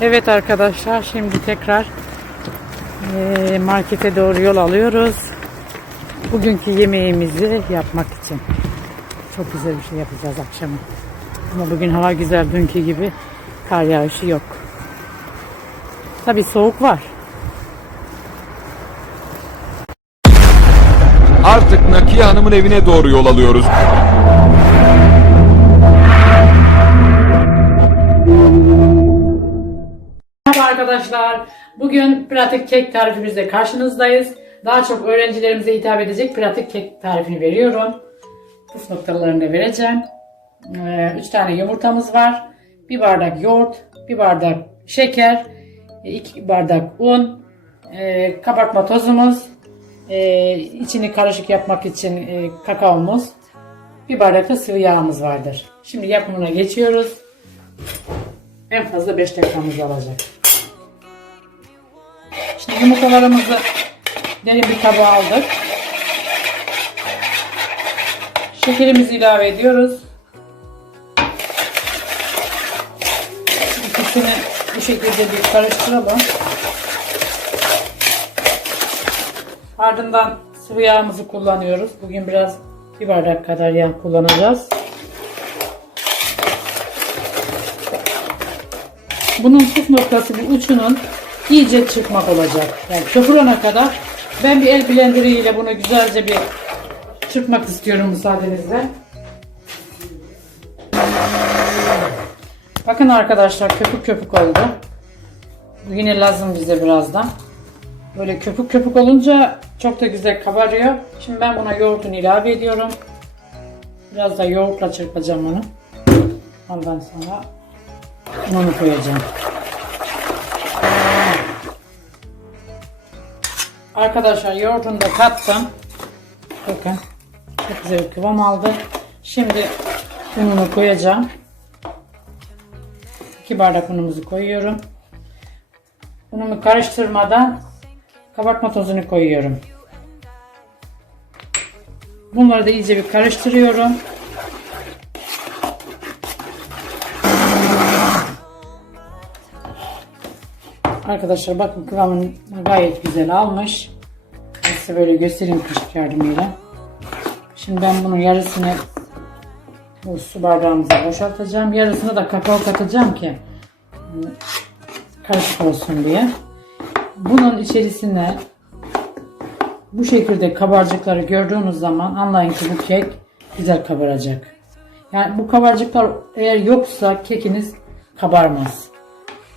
Evet arkadaşlar şimdi tekrar eee, markete doğru yol alıyoruz. Bugünkü yemeğimizi yapmak için. Çok güzel bir şey yapacağız akşama. Ama bugün hava güzel dünkü gibi kar yağışı yok. Tabi soğuk var. Artık Nakiye Hanım'ın evine doğru yol alıyoruz. Arkadaşlar. Bugün pratik kek tarifimizle karşınızdayız. Daha çok öğrencilerimize hitap edecek pratik kek tarifini veriyorum. Püf noktalarını vereceğim. 3 tane yumurtamız var. 1 bardak yoğurt, 1 bardak şeker, 2 bardak un, e, kabartma tozumuz, e, içini karışık yapmak için e, kakaomuz, bir bardak da sıvı yağımız vardır. Şimdi yapımına geçiyoruz. En fazla 5 dakikamız alacak. Şimdi yumurtalarımızı derin bir tabağa aldık. Şekerimizi ilave ediyoruz. İkisini bu şekilde bir karıştıralım. Ardından sıvı yağımızı kullanıyoruz. Bugün biraz bir bardak kadar yağ kullanacağız. Bunun püf noktası bir uçunun iyice çıkmak olacak. Yani köpürene kadar ben bir el blenderiyle bunu güzelce bir çırpmak istiyorum müsaadenizle. Bakın arkadaşlar köpük köpük oldu. Yine lazım bize birazdan. Böyle köpük köpük olunca çok da güzel kabarıyor. Şimdi ben buna yoğurdunu ilave ediyorum. Biraz da yoğurtla çırpacağım onu. Ondan sonraunu koyacağım. Arkadaşlar yoğurdunu da kattım. Bakın. Çok güzel bir kıvam aldı. Şimdi ununu koyacağım. 2 bardak unumuzu koyuyorum. Unumu karıştırmadan kabartma tozunu koyuyorum. Bunları da iyice bir karıştırıyorum. Arkadaşlar bakın kıvamını gayet güzel almış. Size böyle göstereyim kaşık yardımıyla. Şimdi ben bunun yarısını bu su bardağımıza boşaltacağım. Yarısını da kakao katacağım ki ıı, karışık olsun diye. Bunun içerisine bu şekilde kabarcıkları gördüğünüz zaman anlayın ki bu kek güzel kabaracak. Yani bu kabarcıklar eğer yoksa kekiniz kabarmaz.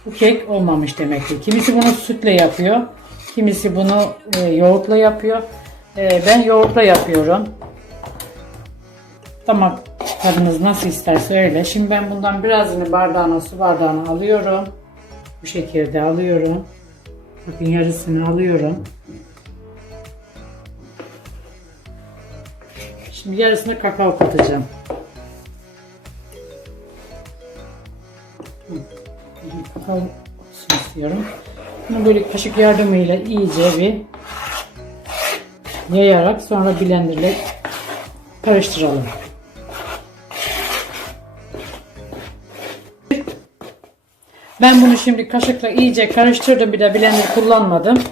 Bu kek olmamış demek ki. Kimisi bunu sütle yapıyor. Kimisi bunu e, yoğurtla yapıyor. E, ben yoğurtla yapıyorum. Damak tadınız nasıl isterse öyle. Şimdi ben bundan birazını bardağına, su bardağına alıyorum. Bu şekilde alıyorum. Bakın yarısını alıyorum. Şimdi yarısını kakao katacağım. Kakao olsun istiyorum. Bunu böyle kaşık yardımıyla iyice bir yayarak sonra blenderle karıştıralım. Ben bunu şimdi kaşıkla iyice karıştırdım. Bir de blender kullanmadım.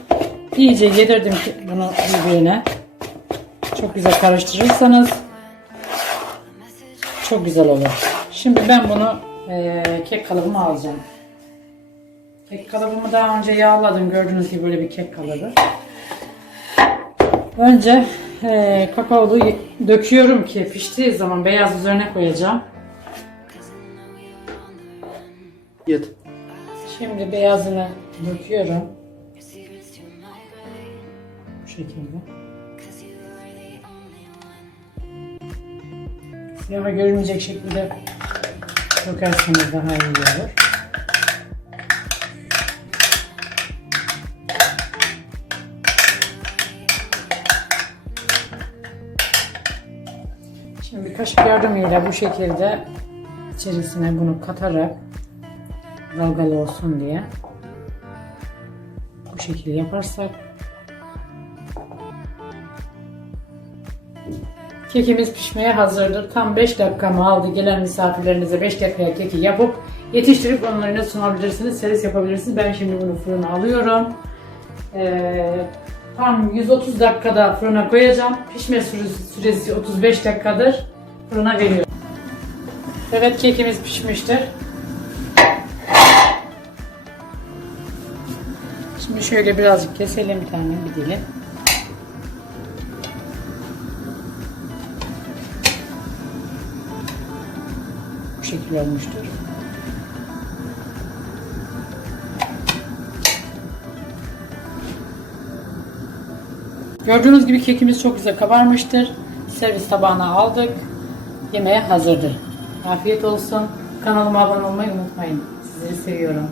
İyice yedirdim bunu birbirine. Çok güzel karıştırırsanız çok güzel olur. Şimdi ben bunu eee, kek kalıbıma alacağım. Kek kalıbımı daha önce yağladım. Gördüğünüz gibi böyle bir kek kalıbı. Önce eee kakaolu döküyorum ki piştiği zaman beyaz üzerine koyacağım. Yet. Şimdi beyazını döküyorum. Bu şekilde. Siyaha görünmeyecek şekilde dökerseniz daha iyi olur. Kaşık yardımıyla bu şekilde içerisine bunu katarak dalgalı olsun diye bu şekilde yaparsak Kekimiz pişmeye hazırdır. Tam 5 dakikamı aldı. Gelen misafirlerinize 5 dakikaya keki yapıp yetiştirip onların önüne sunabilirsiniz. Servis yapabilirsiniz. Ben şimdi bunu fırına alıyorum. Ee, tam 130 dakikada fırına koyacağım. Pişme süresi, süresi 35 dakikadır. Fırına veriyorum. Evet kekimiz pişmiştir. Şimdi şöyle birazcık keselim bir tane bir dilim. Bu şekilde olmuştur. Gördüğünüz gibi kekimiz çok güzel kabarmıştır. Servis tabağına aldık. Yemeğe hazırdır. Afiyet olsun. Kanalıma abone olmayı unutmayın. Sizleri seviyorum.